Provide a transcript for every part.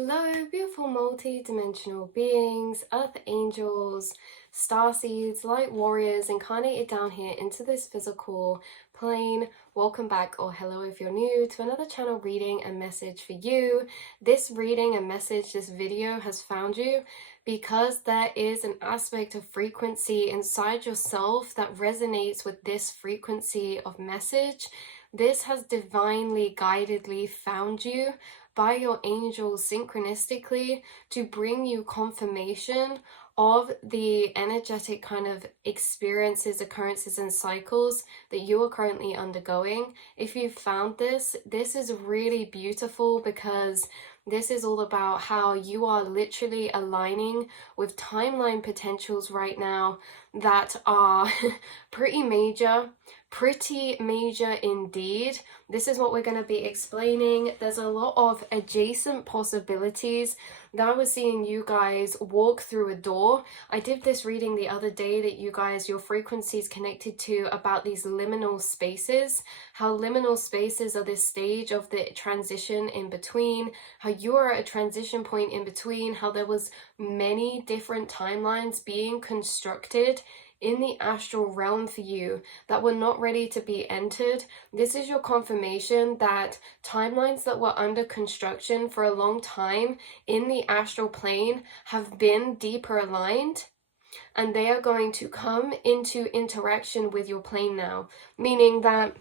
Hello, beautiful multi-dimensional beings, earth angels, starseeds, light warriors incarnated down here into this physical plane. Welcome back, or hello if you're new, to another channel reading and message for you. This reading and message, this video has found you because there is an aspect of frequency inside yourself that resonates with this frequency of message. This has divinely guidedly found you by your angels synchronistically to bring you confirmation of the energetic kind of experiences, occurrences, and cycles that you are currently undergoing. If you've found this, this is really beautiful because this is all about how you are literally aligning with timeline potentials right now that are pretty major indeed. This is what we're going to be explaining. There's a lot of adjacent possibilities that I was seeing you guys walk through a door. I did this reading the other day that you guys, your frequency is connected to about these liminal spaces, how liminal spaces are this stage of the transition in between, how you are at a transition point in between, how there was many different timelines being constructed in the astral realm for you that were not ready to be entered. This is your confirmation that timelines that were under construction for a long time in the astral plane have been deeper aligned, and they are going to come into interaction with your plane now, meaning that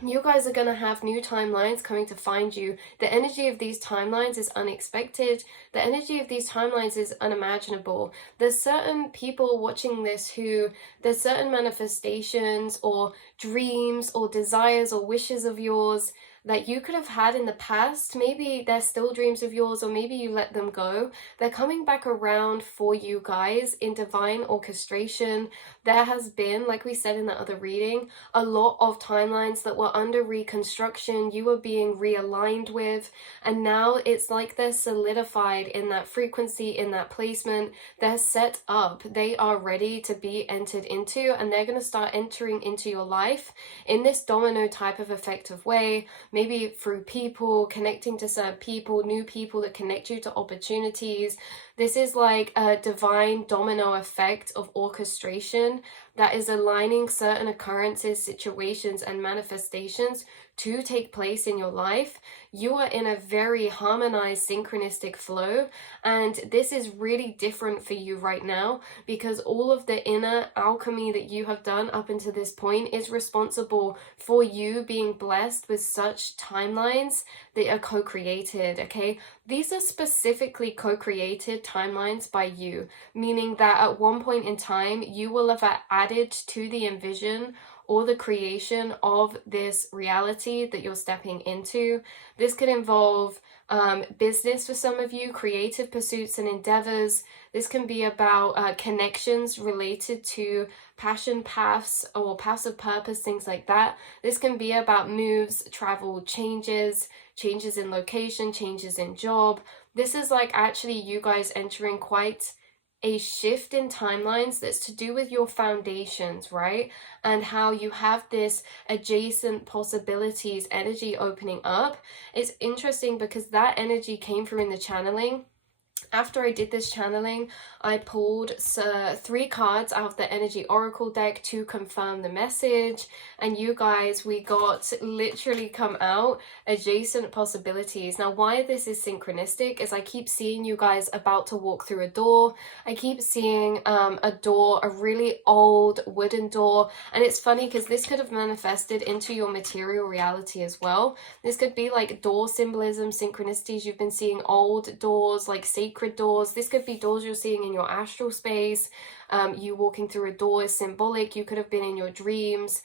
you guys are going to have new timelines coming to find you. The energy of these timelines is unexpected. The energy of these timelines is unimaginable. There's certain people watching this who, there's certain manifestations or dreams or desires or wishes of yours that you could have had in the past. Maybe they're still dreams of yours, or maybe you let them go. They're coming back around for you guys in divine orchestration. There has been, like we said in the other reading, a lot of timelines that were under reconstruction, you were being realigned with, and now it's like they're solidified in that frequency, in that placement. They're set up, they are ready to be entered into, and they're going to start entering into your life in this domino type of effective way. Maybe through people, connecting to certain people, new people that connect you to opportunities. This is like a divine domino effect of orchestration that is aligning certain occurrences, situations, and manifestations to take place in your life. You are in a very harmonized synchronistic flow, and this is really different for you right now because all of the inner alchemy that you have done up until this point is responsible for you being blessed with such timelines that are co-created. Okay, these are specifically co-created timelines by you, meaning that at one point in time you will have added to the envision or the creation of this reality that you're stepping into. This could involve business for some of you, creative pursuits and endeavors. This can be about connections related to passion paths or paths of purpose, things like that. This can be about moves, travel, changes in location, changes in job. This is like actually you guys entering quite a shift in timelines that's to do with your foundations, right? And how you have this adjacent possibilities energy opening up. It's interesting because that energy came through in the channeling. After I did this channeling, I pulled 3 cards out of the energy oracle deck to confirm the message, and you guys, we got literally come out adjacent possibilities. Now, why this is synchronistic is I keep seeing you guys about to walk through a door. I keep seeing a door, a really old wooden door, and it's funny because this could have manifested into your material reality as well. This could be like door symbolism, synchronicities. You've been seeing old doors, like sacred doors. This could be doors you're seeing in your astral space. You walking through a door is symbolic. You could have been in your dreams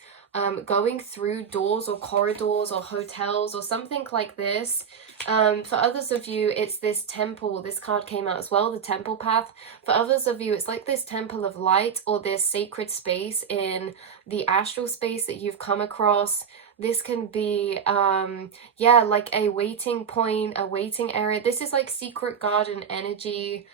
going through doors or corridors or hotels or something like this. For others of you, it's this temple. This card came out as well, the temple path. For others of you, it's like this temple of light or this sacred space in the astral space that you've come across. This can be, like a waiting point, a waiting area. This is like secret garden energy.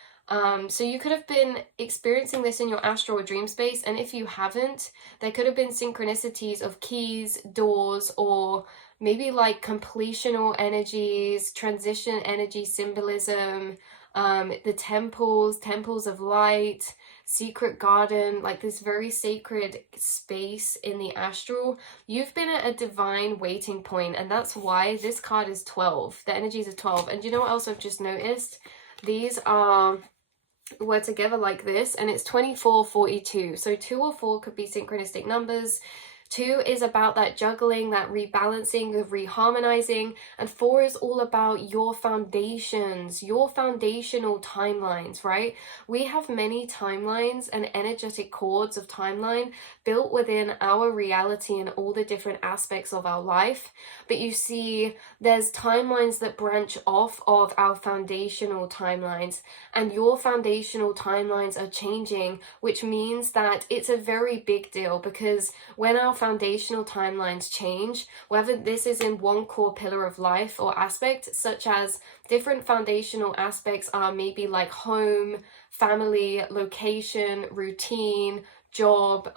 So you could have been experiencing this in your astral or dream space, and if you haven't, there could have been synchronicities of keys, doors, or maybe like completional energies, transition energy symbolism, the temples of light, secret garden, like this very sacred space in the astral. You've been at a divine waiting point, and that's why this card is 12. The energies are 12. And you know what else I've just noticed? These are, we're together like this, and it's 24, 42. So 2 or 4 could be synchronistic numbers. 2 is about that juggling, that rebalancing, the reharmonizing, and 4 is all about your foundations, your foundational timelines, right? We have many timelines and energetic cords of timeline built within our reality and all the different aspects of our life. But you see, there's timelines that branch off of our foundational timelines, and your foundational timelines are changing, which means that it's a very big deal, because when our foundational timelines change, whether this is in one core pillar of life or aspect, such as different foundational aspects are maybe like home, family, location, routine, job,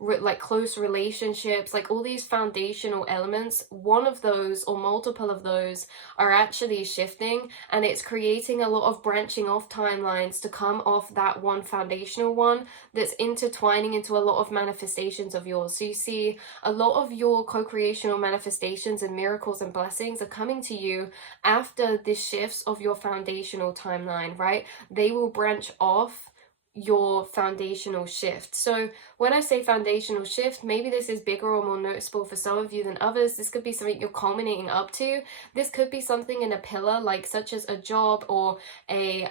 like close relationships, like all these foundational elements, one of those or multiple of those are actually shifting, and it's creating a lot of branching off timelines to come off that one foundational one that's intertwining into a lot of manifestations of yours. So you see, a lot of your co-creational manifestations and miracles and blessings are coming to you after the shifts of your foundational timeline, right? They will branch off your foundational shift. So when I say foundational shift, maybe this is bigger or more noticeable for some of you than others. This could be something you're culminating up to. This could be something in a pillar, like such as a job or a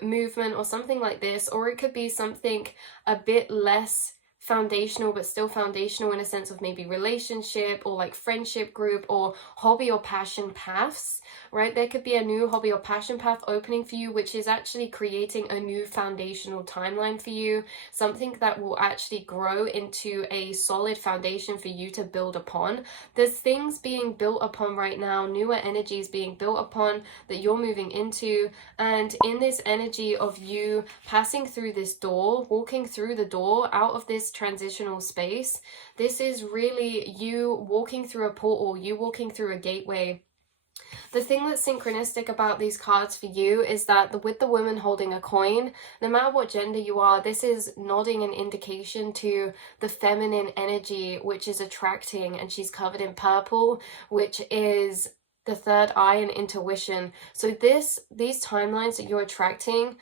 movement or something like this, or it could be something a bit less foundational but still foundational in a sense of maybe relationship or like friendship group or hobby or passion paths, right? There could be a new hobby or passion path opening for you, which is actually creating a new foundational timeline for you, something that will actually grow into a solid foundation for you to build upon. There's things being built upon right now, newer energies being built upon that you're moving into, and in this energy of you passing through this door, walking through the door out of this transitional space, this is really you walking through a portal, you walking through a gateway. The thing that's synchronistic about these cards for you is that with the woman holding a coin, no matter what gender you are, this is nodding an indication to the feminine energy, which is attracting, and she's covered in purple, which is the third eye and intuition. So these timelines that you're attracting,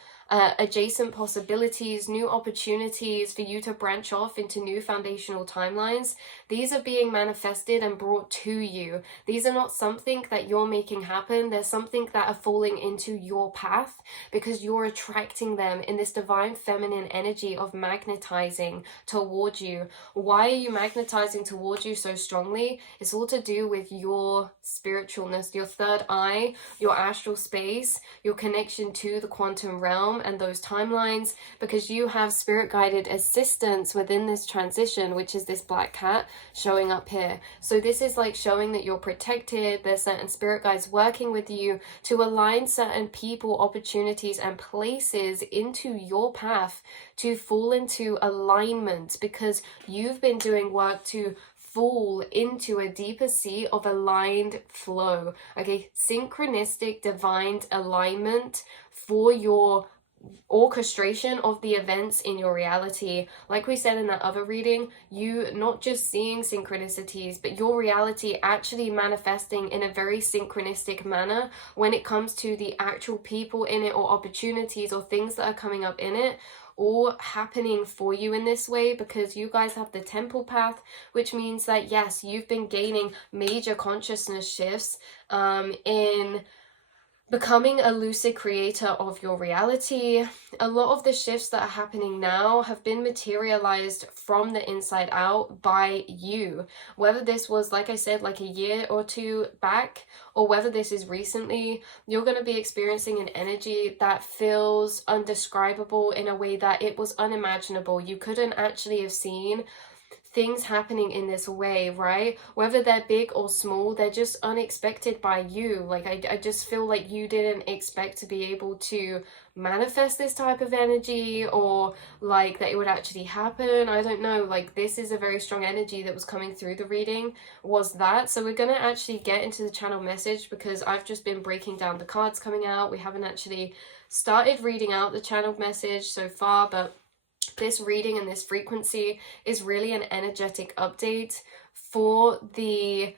adjacent possibilities, new opportunities for you to branch off into new foundational timelines, these are being manifested and brought to you. These are not something that you're making happen. They're something that are falling into your path because you're attracting them in this divine feminine energy of magnetizing towards you. Why are you magnetizing towards you so strongly? It's all to do with your spiritualness, your third eye, your astral space, your connection to the quantum realm and those timelines, because you have spirit guided assistance within this transition, which is this black cat showing up here. So this is like showing that you're protected. There's certain spirit guides working with you to align certain people, opportunities, and places into your path to fall into alignment, because you've been doing work to fall into a deeper sea of aligned flow. Okay, synchronistic divine alignment for your orchestration of the events in your reality. Like we said in that other reading, you not just seeing synchronicities, but your reality actually manifesting in a very synchronistic manner when it comes to the actual people in it or opportunities or things that are coming up in it, all happening for you in this way, because you guys have the temple path, which means that yes, you've been gaining major consciousness shifts in becoming a lucid creator of your reality. A lot of the shifts that are happening now have been materialized from the inside out by you. Whether this was, like I said, like a year or two back, or whether this is recently, you're going to be experiencing an energy that feels undescribable in a way that it was unimaginable. You couldn't actually have seen things happening in this way, right? Whether they're big or small, they're just unexpected by you. Like I just feel like you didn't expect to be able to manifest this type of energy, or like that it would actually happen. I don't know, like this is a very strong energy that was coming through the reading, was that. So we're gonna actually get into the channel message, because I've just been breaking down the cards coming out. We haven't actually started reading out the channel message so far, but this reading and this frequency is really an energetic update for the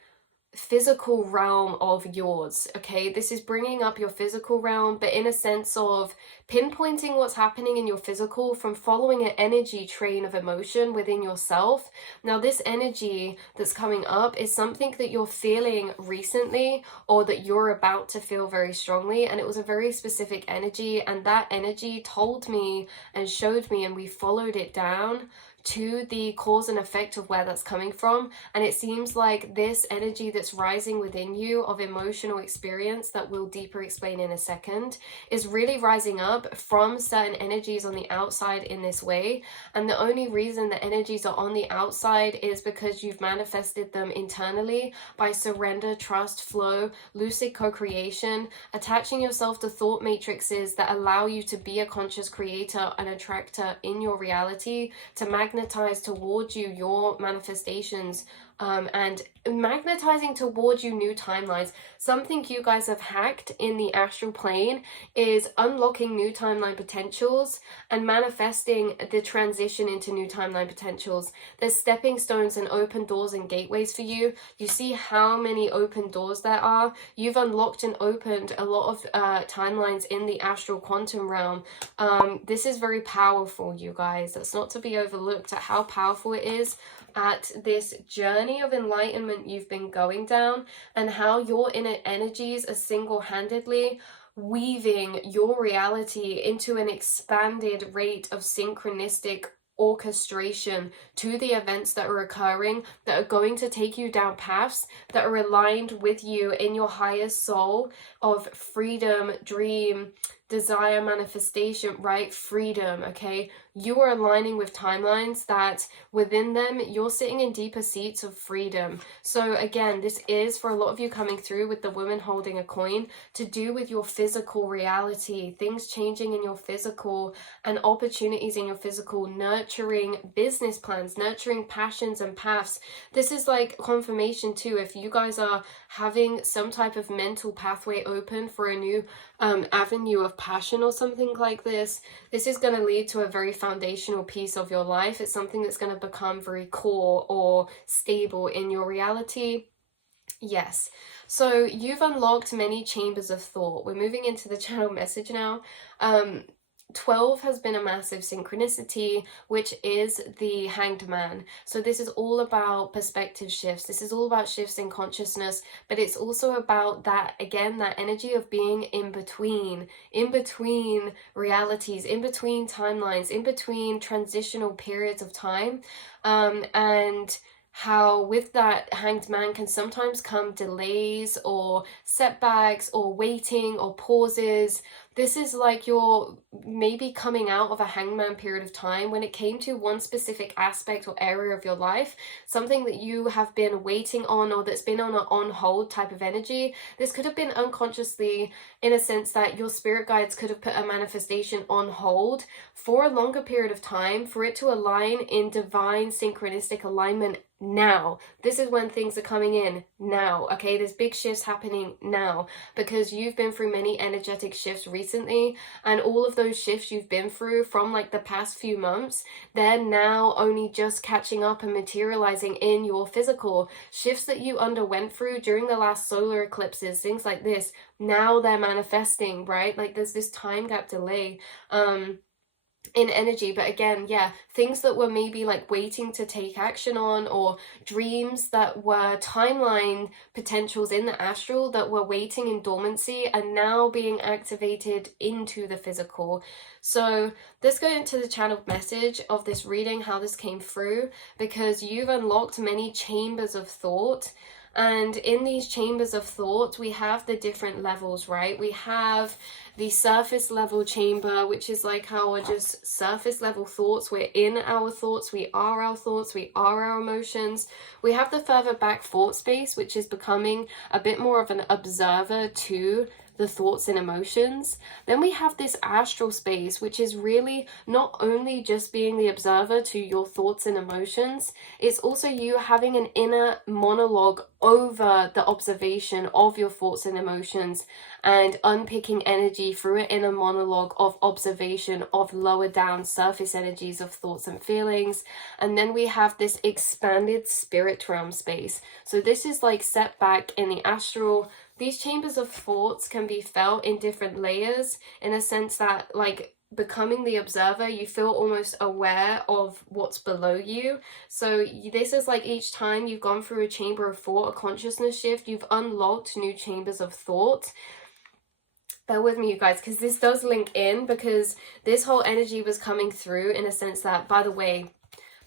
physical realm of yours. Okay, this is bringing up your physical realm, but in a sense of pinpointing what's happening in your physical from following an energy train of emotion within yourself. Now this energy that's coming up is something that you're feeling recently, or that you're about to feel very strongly, and it was a very specific energy, and that energy told me and showed me, and we followed it down to the cause and effect of where that's coming from. And it seems like this energy that's rising within you of emotional experience, that we'll deeper explain in a second, is really rising up from certain energies on the outside in this way. And the only reason the energies are on the outside is because you've manifested them internally by surrender, trust, flow, lucid co-creation, attaching yourself to thought matrices that allow you to be a conscious creator and attractor in your reality, to magnetize towards you your manifestations, and magnetizing towards you new timelines. Something you guys have hacked in the astral plane is unlocking new timeline potentials and manifesting the transition into new timeline potentials. There's stepping stones and open doors and gateways for you. You see how many open doors there are. You've unlocked and opened a lot of timelines in the astral quantum realm. This is very powerful, you guys. That's not to be overlooked at how powerful it is at this journey of enlightenment you've been going down, and how your inner energies are single-handedly weaving your reality into an expanded rate of synchronistic orchestration to the events that are occurring, that are going to take you down paths that are aligned with you in your highest soul of freedom, dream, desire, manifestation, right? Freedom, okay? You are aligning with timelines that within them you're sitting in deeper seats of freedom. So again, this is for a lot of you coming through with the woman holding a coin, to do with your physical reality, things changing in your physical and opportunities in your physical, nurturing business plans, nurturing passions and paths. This is like confirmation too, if you guys are having some type of mental pathway open for a new avenue of passion or something like this. This is going to lead to a very foundational piece of your life. It's something that's going to become very core or stable in your reality. Yes. So you've unlocked many chambers of thought. We're moving into the channel message now. 12 has been a massive synchronicity, which is the Hanged Man. So this is all about perspective shifts. This is all about shifts in consciousness, but it's also about that, again, that energy of being in between realities, in between timelines, in between transitional periods of time. And how with that Hanged Man can sometimes come delays or setbacks or waiting or pauses. This is like you're maybe coming out of a hangman period of time when it came to one specific aspect or area of your life, something that you have been waiting on, or that's been on an on hold type of energy. This could have been unconsciously, in a sense that your spirit guides could have put a manifestation on hold for a longer period of time, for it to align in divine synchronistic alignment now. This is when things are coming in now, okay? There's big shifts happening now, because you've been through many energetic shifts recently, and all of those shifts you've been through from like the past few months, they're now only just catching up and materializing in your physical. Shifts that you underwent through during the last solar eclipses, things like this, now they're manifesting, right? Like there's this time gap delay in energy. But again, yeah, things that were maybe like waiting to take action on, or dreams that were timeline potentials in the astral that were waiting in dormancy, are now being activated into the physical. So let's go into the channeled message of this reading, how this came through, because you've unlocked many chambers of thought. And in these chambers of thought, we have the different levels, right? We have the surface level chamber, which is like our just surface level thoughts. We're in our thoughts, we are our thoughts, we are our emotions. We have the further back thought space, which is becoming a bit more of an observer to the thoughts and emotions. Then we have this astral space, which is really not only just being the observer to your thoughts and emotions, it's also you having an inner monologue over the observation of your thoughts and emotions and unpicking energy through an inner monologue of observation of lower down surface energies of thoughts and feelings. And then we have this expanded spirit realm space. So this is like set back in the astral. These chambers of thoughts can be felt in different layers, in a sense that, like, becoming the observer, you feel almost aware of what's below you. So this is like each time you've gone through a chamber of thought, a consciousness shift, you've unlocked new chambers of thought. Bear with me, you guys, because this does link in, because this whole energy was coming through in a sense that, by the way,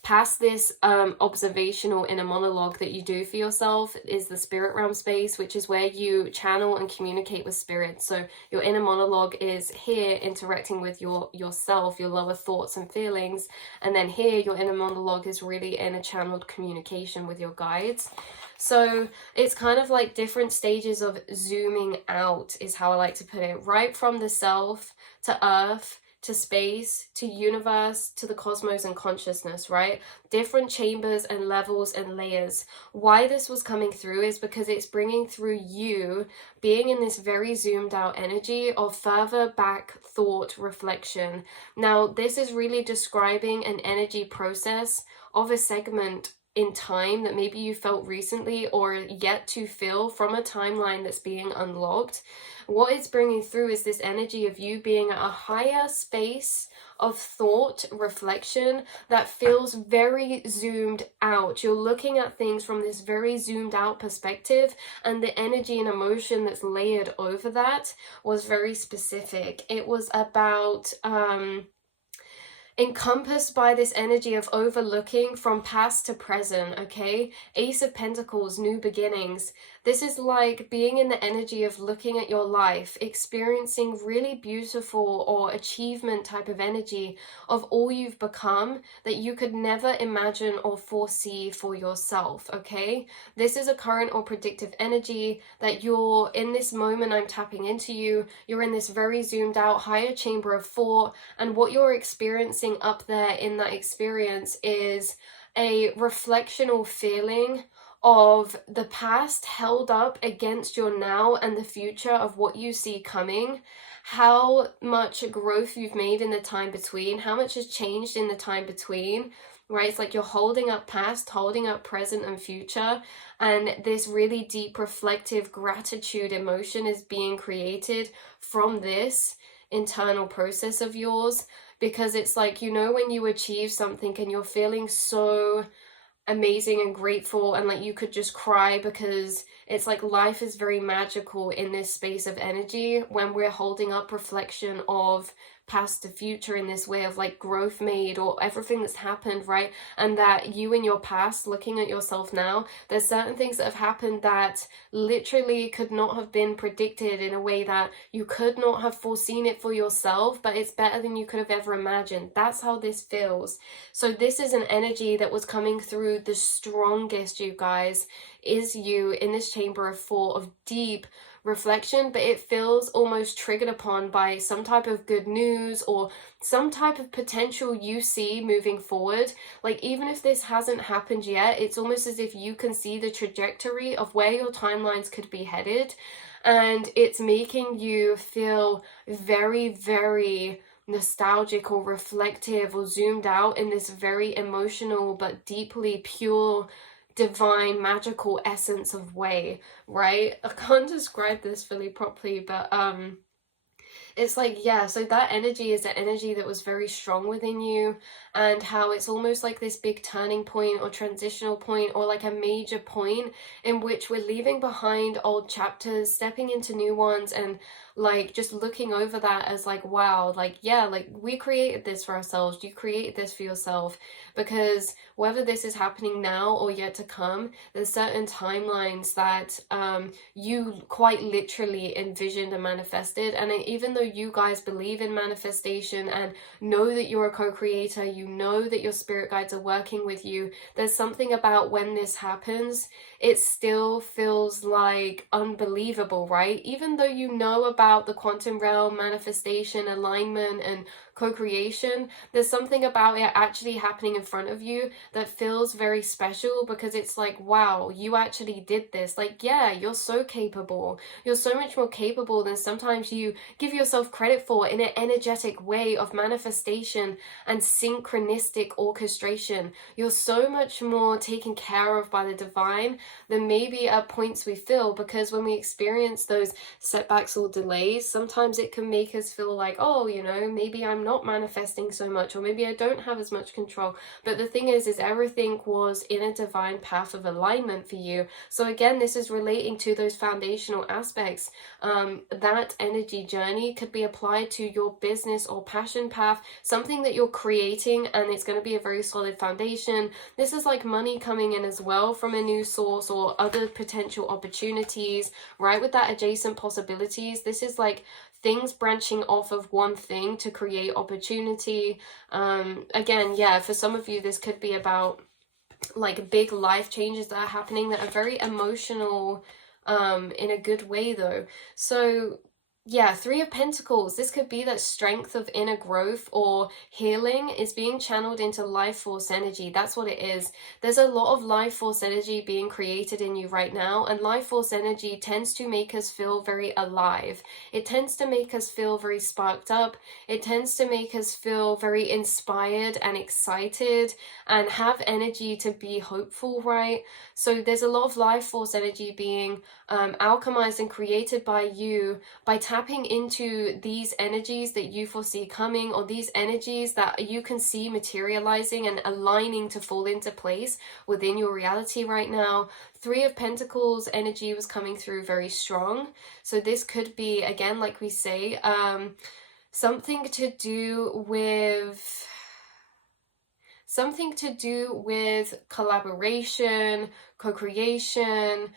past this observational inner monologue that you do for yourself is the spirit realm space, which is where you channel and communicate with spirit. So your inner monologue is here interacting with yourself, your lower thoughts and feelings, and then here your inner monologue is really in a channeled communication with your guides. So it's kind of like different stages of zooming out is how I like to put it, right from the self to earth to space, to universe, to the cosmos and consciousness, right? Different chambers and levels and layers. Why this was coming through is because it's bringing through you being in this very zoomed out energy of further back thought reflection. Now, this is really describing an energy process of a segment in time that maybe you felt recently or yet to feel from a timeline that's being unlocked. What it's bringing through is this energy of you being at a higher space of thought reflection that feels very zoomed out. You're looking at things from this very zoomed out perspective, and the energy and emotion that's layered over that was very specific. It was about encompassed by this energy of overlooking from past to present, okay? Ace of Pentacles, new beginnings. This is like being in the energy of looking at your life, experiencing really beautiful or achievement type of energy of all you've become that you could never imagine or foresee for yourself, okay? This is a current or predictive energy that you're in this moment. I'm tapping into you. You're in this very zoomed out higher chamber of thought, and what you're experiencing up there in that experience is a reflectional feeling of the past held up against your now and the future of what you see coming, how much growth you've made in the time between, how much has changed in the time between, right? It's like you're holding up past, holding up present and future, and this really deep reflective gratitude emotion is being created from this internal process of yours, because it's like, you know, when you achieve something and you're feeling so amazing and grateful, and like you could just cry, because it's like life is very magical in this space of energy when we're holding up reflection of past to future in this way of like growth made or everything that's happened, right? And that you in your past, looking at yourself now, there's certain things that have happened that literally could not have been predicted, in a way that you could not have foreseen it for yourself, but it's better than you could have ever imagined. That's how this feels. So this is an energy that was coming through the strongest, you guys, is you in this chamber of thought of deep reflection, but it feels almost triggered upon by some type of good news or some type of potential you see moving forward. Like, even if this hasn't happened yet, it's almost as if you can see the trajectory of where your timelines could be headed, and it's making you feel very, very nostalgic or reflective or zoomed out in this very emotional but deeply pure, divine, magical essence of way, right? I can't describe this fully properly, but it's like, yeah, so that energy is the energy that was very strong within you, and how it's almost like this big turning point or transitional point, or like a major point in which we're leaving behind old chapters, stepping into new ones, and like just looking over that as like, wow, like, yeah, like we created this for ourselves, you created this for yourself. Because whether this is happening now or yet to come, there's certain timelines that you quite literally envisioned and manifested. And even though you guys believe in manifestation and know that you're a co-creator, you know that your spirit guides are working with you, there's something about when this happens, it still feels like unbelievable, right? Even though you know about the quantum realm, manifestation, alignment, and co-creation, there's something about it actually happening in front of you that feels very special, because it's like, wow, you actually did this. Like, yeah, you're so capable. You're so much more capable than sometimes you give yourself credit for, in an energetic way of manifestation and synchronistic orchestration. You're so much more taken care of by the divine than maybe at points we feel, because when we experience those setbacks or delays, sometimes it can make us feel like, oh, you know, maybe I'm not manifesting so much, or maybe I don't have as much control. But the thing is everything was in a divine path of alignment for you. So again, this is relating to those foundational aspects. That energy journey could be applied to your business or passion path, something that you're creating, and it's going to be a very solid foundation. This is like money coming in as well from a new source or other potential opportunities, right? With that adjacent possibilities, this is like things branching off of one thing to create opportunity. Again, yeah, for some of you, this could be about like big life changes that are happening that are very emotional, in a good way though. So yeah, Three of Pentacles, this could be that strength of inner growth or healing is being channeled into life force energy. That's what it is. There's a lot of life force energy being created in you right now, and life force energy tends to make us feel very alive. It tends to make us feel very sparked up. It tends to make us feel very inspired and excited and have energy to be hopeful, right? So there's a lot of life force energy being alchemized and created by you by tapping into these energies that you foresee coming, or these energies that you can see materializing and aligning to fall into place within your reality right now. Three of Pentacles energy was coming through very strong. So this could be, again, like we say, something to do with collaboration, co-creation,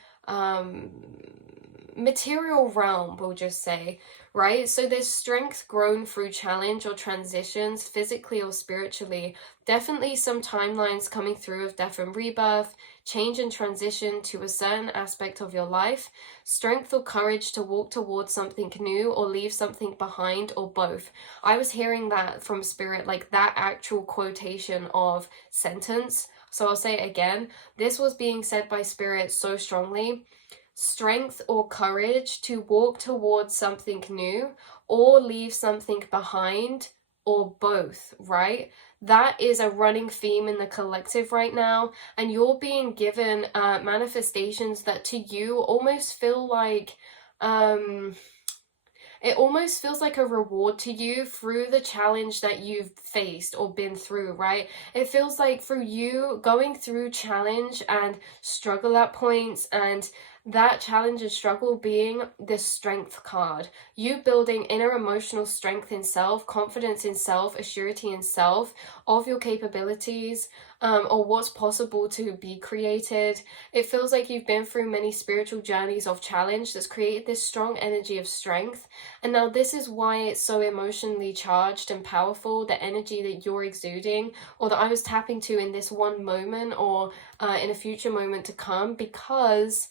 material realm, we'll just say, right? So there's strength grown through challenge or transitions, physically or spiritually. Definitely some timelines coming through of death and rebirth, change and transition to a certain aspect of your life, strength or courage to walk towards something new or leave something behind, or both. I was hearing that from spirit, like that actual quotation of sentence. So I'll say it again. This was being said by spirit so strongly. Strength or courage to walk towards something new or leave something behind, or both, right? That is a running theme in the collective right now, and you're being given manifestations that to you almost feel like it almost feels like a reward to you through the challenge that you've faced or been through, right? It feels like for you going through challenge and struggle at points, and that challenge and struggle being the strength card. You building inner emotional strength in self, confidence in self, assurity in self, of your capabilities, or what's possible to be created. It feels like you've been through many spiritual journeys of challenge that's created this strong energy of strength. And now this is why it's so emotionally charged and powerful, the energy that you're exuding, or that I was tapping to in this one moment, or in a future moment to come, because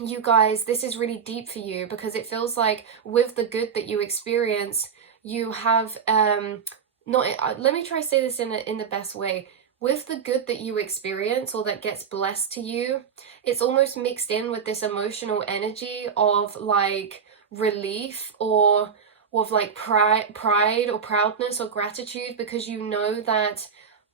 you guys, this is really deep for you, because it feels like with the good that you experience, you have let me try to say this in the best way. With the good that you experience, or that gets blessed to you, it's almost mixed in with this emotional energy of like relief, or of like pride or proudness or gratitude, because you know that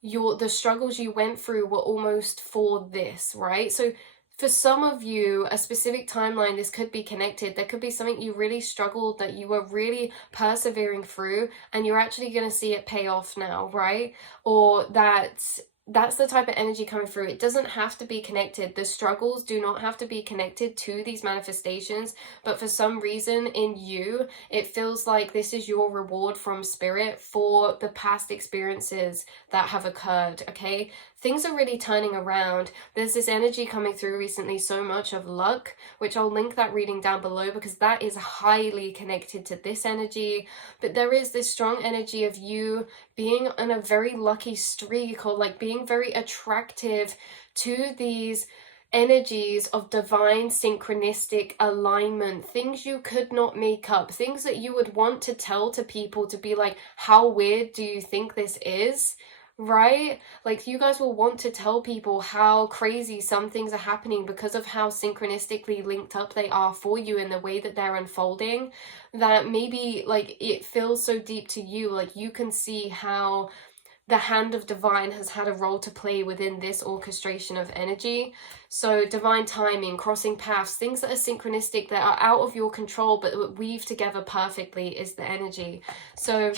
the struggles you went through were almost for this, right? So for some of you, a specific timeline, this could be connected. There could be something you really struggled, that you were really persevering through, and you're actually going to see it pay off now, right? Or that that's the type of energy coming through. It doesn't have to be connected. The struggles do not have to be connected to these manifestations, but for some reason in you, it feels like this is your reward from spirit for the past experiences that have occurred, okay? Things are really turning around. There's this energy coming through recently, so much of luck, which I'll link that reading down below because that is highly connected to this energy. But there is this strong energy of you being on a very lucky streak, or like being very attractive to these energies of divine synchronistic alignment, things you could not make up, things that you would want to tell to people to be like, how weird do you think this is? Right? Like, you guys will want to tell people how crazy some things are happening because of how synchronistically linked up they are for you in the way that they're unfolding, that maybe like it feels so deep to you, like you can see how the hand of divine has had a role to play within this orchestration of energy. So divine timing, crossing paths, things that are synchronistic, that are out of your control but weave together perfectly is the energy. So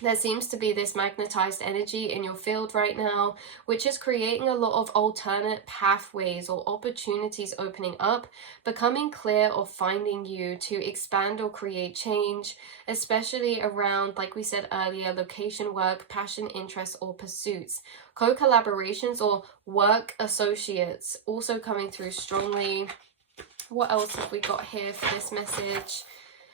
there seems to be this magnetized energy in your field right now, which is creating a lot of alternate pathways or opportunities opening up, becoming clear or finding you to expand or create change, especially around, like we said earlier, location work, passion, interests, or pursuits. Co-collaborations or work associates also coming through strongly. What else have we got here for this message?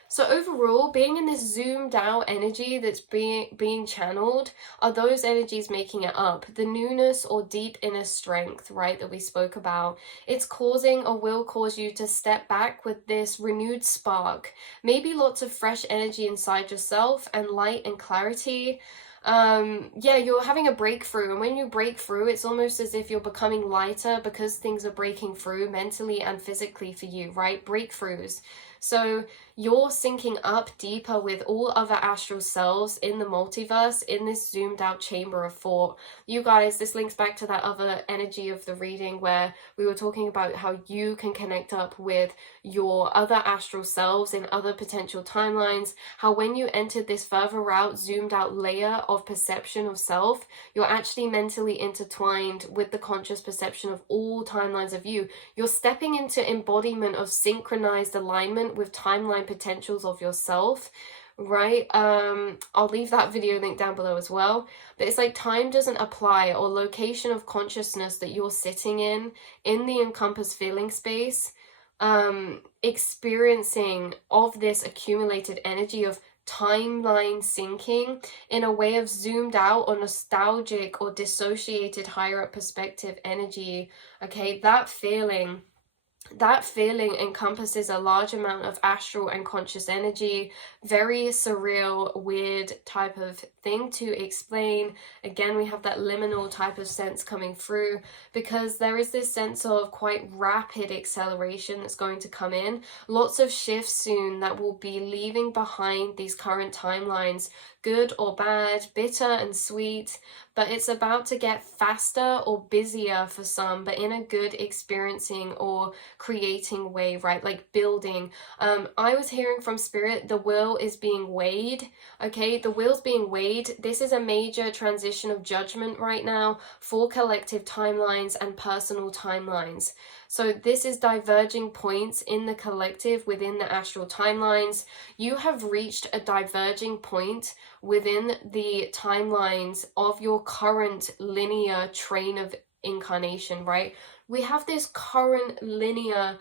So overall, being in this zoomed out energy that's being channeled, are those energies making it up? The newness or deep inner strength, right, that we spoke about. It's causing or will cause you to step back with this renewed spark. Maybe lots of fresh energy inside yourself and light and clarity. Yeah, you're having a breakthrough, and when you break through, it's almost as if you're becoming lighter because things are breaking through mentally and physically for you, right? Breakthroughs. So you're syncing up deeper with all other astral selves in the multiverse in this zoomed out chamber of thought. You guys, this links back to that other energy of the reading where we were talking about how you can connect up with your other astral selves in other potential timelines, how when you entered this further out, zoomed out layer of perception of self, you're actually mentally intertwined with the conscious perception of all timelines of you. You're stepping into embodiment of synchronized alignment with timeline potentials of yourself, right? I'll leave that video link down below as well. But it's like time doesn't apply, or location of consciousness that you're sitting in the encompassed feeling space, experiencing of this accumulated energy of timeline syncing in a way of zoomed out or nostalgic or dissociated higher up perspective energy. Okay, that feeling encompasses a large amount of astral and conscious energy. Very surreal, weird type of thing to explain. Again, we have that liminal type of sense coming through because there is this sense of quite rapid acceleration that's going to come in. Lots of shifts soon that will be leaving behind these current timelines, good or bad, bitter and sweet, but it's about to get faster or busier for some, but in a good experiencing or creating way, right? Like building. I was hearing from spirit, the wheel is being weighed. Okay, the wheel's being weighed. This is a major transition of judgment right now for collective timelines and personal timelines. So this is diverging points in the collective within the astral timelines. You have reached a diverging point within the timelines of your current linear train of incarnation, right? We have this current linear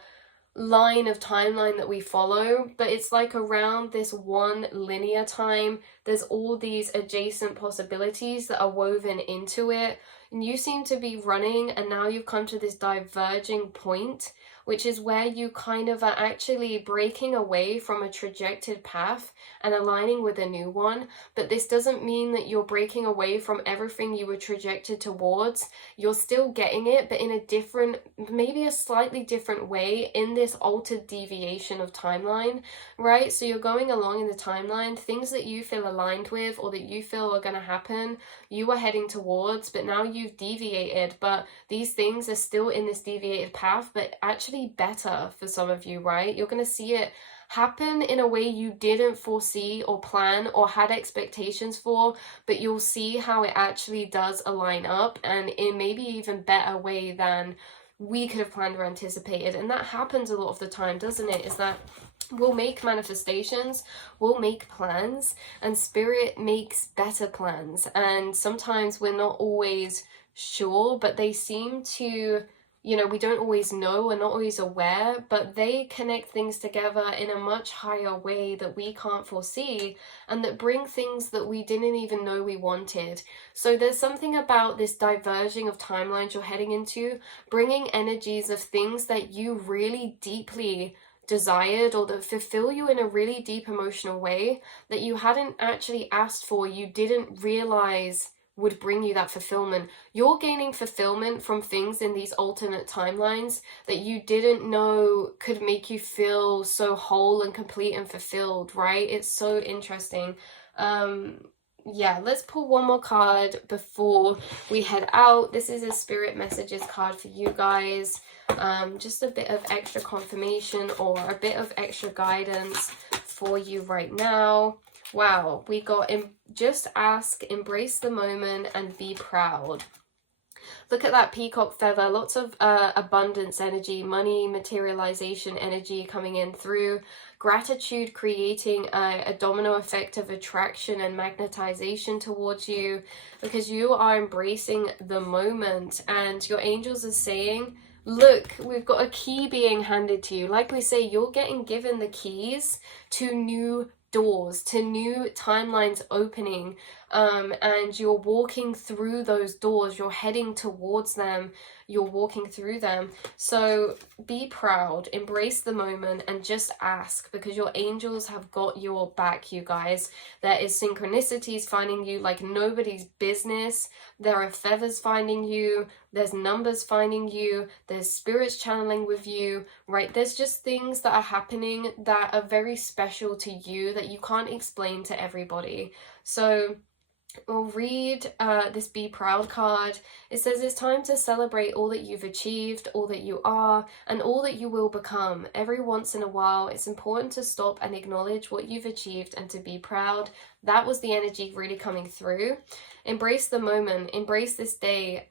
line of timeline that we follow, but it's like around this one linear time, there's all these adjacent possibilities that are woven into it. And you seem to be running, and now you've come to this diverging point, which is where you kind of are actually breaking away from a trajected path and aligning with a new one. But this doesn't mean that you're breaking away from everything you were trajected towards. You're still getting it, but in a different, maybe a slightly different way in this altered deviation of timeline, right? So you're going along in the timeline, things that you feel aligned with or that you feel are going to happen, you are heading towards, but now you've deviated. But these things are still in this deviated path, but actually better for some of you, right? You're going to see it happen in a way you didn't foresee or plan or had expectations for, but you'll see how it actually does align up, and in maybe even better way than we could have planned or anticipated. And that happens a lot of the time, doesn't it? Is that we'll make manifestations, we'll make plans, and spirit makes better plans. And sometimes we're not always sure, but they seem to, you know, we don't always know, we're not always aware, but they connect things together in a much higher way that we can't foresee, and that bring things that we didn't even know we wanted. So there's something about this diverging of timelines you're heading into, bringing energies of things that you really deeply desired, or that fulfill you in a really deep emotional way that you hadn't actually asked for, you didn't realize would bring you that fulfillment. You're gaining fulfillment from things in these alternate timelines that you didn't know could make you feel so whole and complete and fulfilled, right? It's so interesting. Yeah, let's pull one more card before we head out. This is a spirit messages card for you guys. Just a bit of extra confirmation or a bit of extra guidance for you right now. Wow, we got just ask, embrace the moment, and be proud. Look at that peacock feather, lots of abundance energy, money, materialization energy coming in through. Gratitude creating a domino effect of attraction and magnetization towards you, because you are embracing the moment. And your angels are saying, look, we've got a key being handed to you. Like we say, you're getting given the keys to new doors, to new timelines opening, and you're walking through those doors, you're heading towards them, you're walking through them. So be proud, embrace the moment, and just ask, because your angels have got your back, you guys. There is synchronicities finding you like nobody's business. There are feathers finding you, there's numbers finding you, there's spirits channeling with you, right? There's just things that are happening that are very special to you that you can't explain to everybody. So we'll read this Be Proud card. It says it's time to celebrate all that you've achieved, all that you are, and all that you will become. Every once in a while, it's important to stop and acknowledge what you've achieved and to be proud. That was the energy really coming through. Embrace the moment, embrace this day.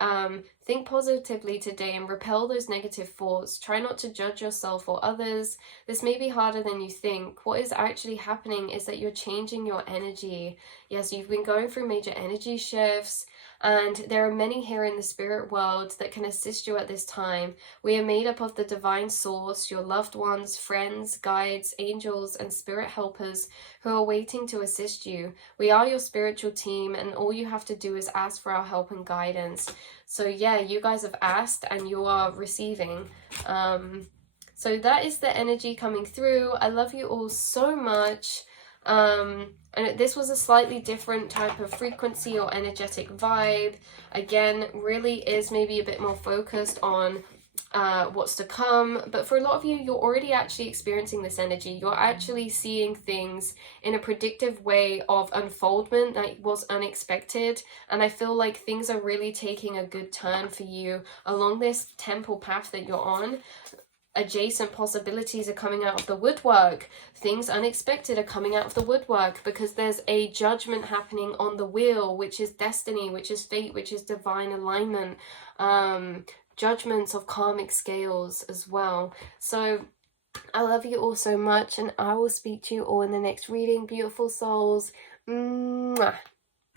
Think positively today and repel those negative thoughts. Try not to judge yourself or others. This may be harder than you think. What is actually happening is that you're changing your energy. Yes, you've been going through major energy shifts, and there are many here in the spirit world that can assist you at this time. We are made up of the divine source, your loved ones, friends, guides, angels, and spirit helpers who are waiting to assist you. We are your spiritual team, and all you have to do is ask for our help and guidance. So yeah, you guys have asked and you are receiving. So that is the energy coming through. I love you all so much. And this was a slightly different type of frequency or energetic vibe. Again, really is maybe a bit more focused on what's to come, but for a lot of you, you're already actually experiencing this energy. You're actually seeing things in a predictive way of unfoldment that was unexpected, and I feel like things are really taking a good turn for you along this temple path that you're on. Adjacent possibilities are coming out of the woodwork. Things unexpected are coming out of the woodwork, because there's a judgment happening on the wheel, which is destiny, which is fate, which is divine alignment. Judgments of karmic scales as well. So I love you all so much, and I will speak to you all in the next reading, beautiful souls. Mwah.